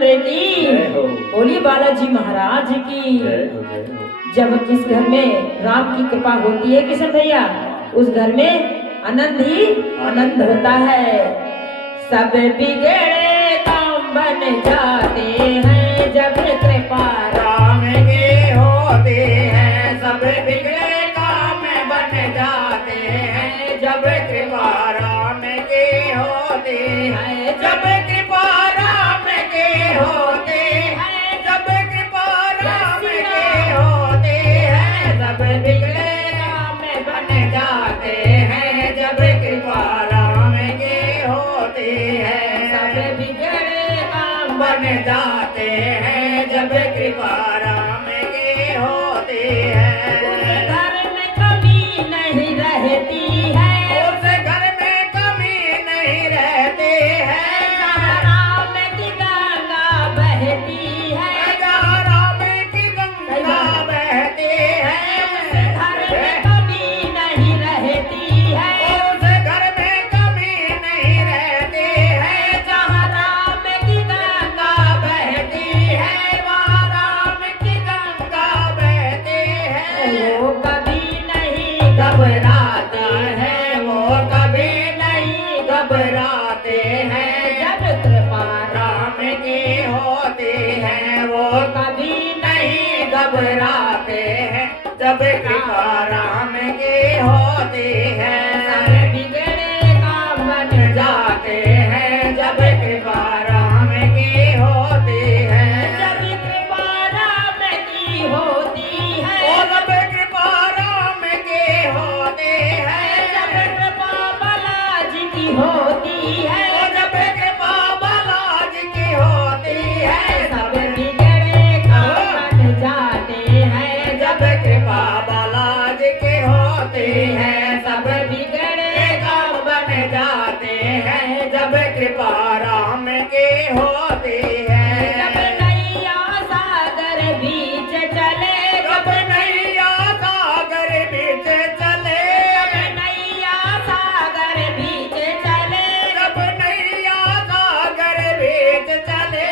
रामचंद्र की, बोली बालाजी महाराज की। जब जिस घर में राम की कृपा होती है किशन भैया, उस घर में आनंद ही आनंद होता है। सब बिगड़े काम बन जाते हैं जब कृपा राम के होते हैं। सब बिगड़े काम बन जाते हैं जब कृपा राम के होते हैं। जब कृपा राम के होते हैं, जब कृपा राम के होते हैं। सब बिगड़े काम बन जाते हैं जब कृपा राम के होते हैं। सब बिगड़े काम बन जाते हैं जब कृपा राम के होते हैं। उस घर में कमी नहीं रहती है, उस घर में कमी नहीं रहती है। जहाँ राम की गंगा बहती है, जहाँ राम की गंगा बहती है। उस घर में कमी नहीं रहती है, उस घर में कमी नहीं रहती है। जहाँ राम की गंगा बहती है, वहाँ राम की गंगा बहती है। वो कभी नहीं घबराते हैं, वो कभी नहीं घबराते हैं जब कृपा राम की होती है। वो कभी नहीं घबराते हैं जब कृपा राम की होती है। सब बिगड़े काम बन जाते हैं जब कृपा राम की होती है। जब कृपा राम की होती है, जब कृपा राम की होती है। जब कृपा बालाजी की होती है, जब कृपा बालाजी की होती है। सब बिगड़े काम बन जाते हैं जब कृपा बालाजी की होती है। सब बिगड़े काम बन जाते हैं जब कृपा राम की होती है। जब नैया सागर बीच चले, जब नैया सागर बीच चले, जब नैया सागर बीच चले, जब नैया सागर बीच चले।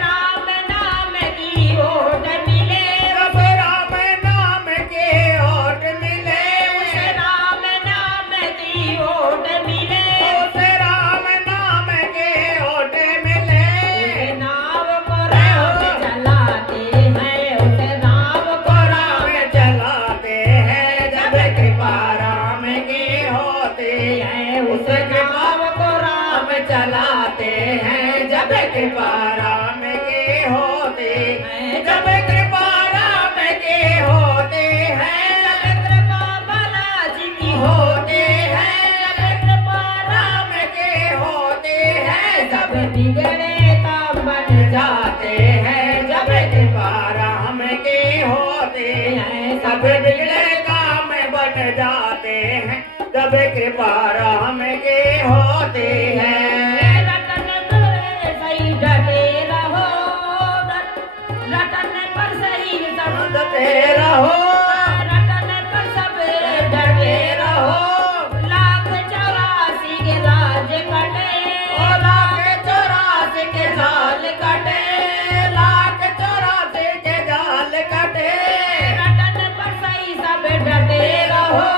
राम नाम की ओट मिले, जब राम नाम की ओट मिले। उस राम नाम की ओट मिले, उस राम नाम की ओट मिले। उस नाव को राम चलाते हैं, उस नाव को राम चलाते हैं जब कृपा राम की होती है। उस नाव को राम चलाते हैं जब कृपा राम की होती है। जब कृपा राम की होती है, जब कृपा बालाजी की होती है। जब कृपा राम की होती है। सब बिगड़े काम बन जाते हैं जब कृपा राम की होती है। सब बिगड़े काम बन जाते हैं जब कृपा राम की होती है। रतन पर सही डटे रहो, रतन पर सही सब डटे रहो, रतन पर सब डटे रहो। लाख 84 के राज कटे, ओ लाख 84 के जाल कटे, लाख 84 के जाल कटे। रतन पर सही सब डटे रहो,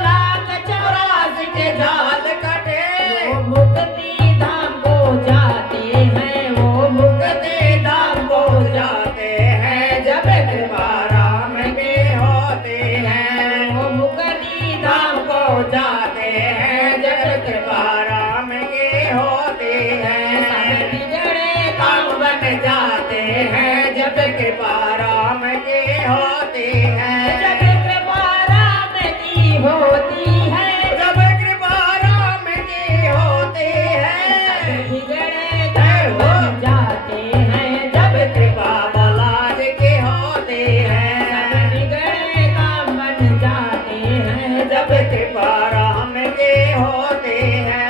लाख 84 के जाल कटे। वो मुक्ति धाम को जाते हैं, वो मुक्ति धाम को जाते हैं जब कृपा राम की होती है। वो मुक्ति धाम को जाते हैं जब कृपा राम की होती है। सब बिगड़े काम बन जाते हैं जब कृपा राम की होती है। जब कृपा राम की होती है, जब कृपा राम की होती है। सब बिगड़े काम बन जाते हैं जब कृपा बालाजी की होती है। सब बिगड़े काम बन जाते हैं जब कृपा राम की होती है।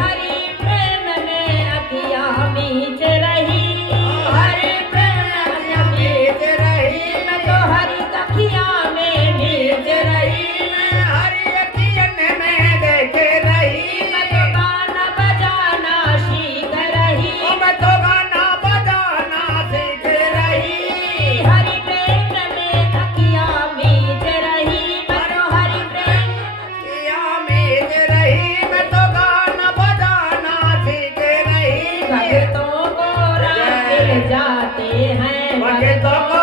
हरि प्रेम में अखियाँ मीच रही, हरि प्रेम में अखियाँ मीच रही। मैं तो हरि हमके तो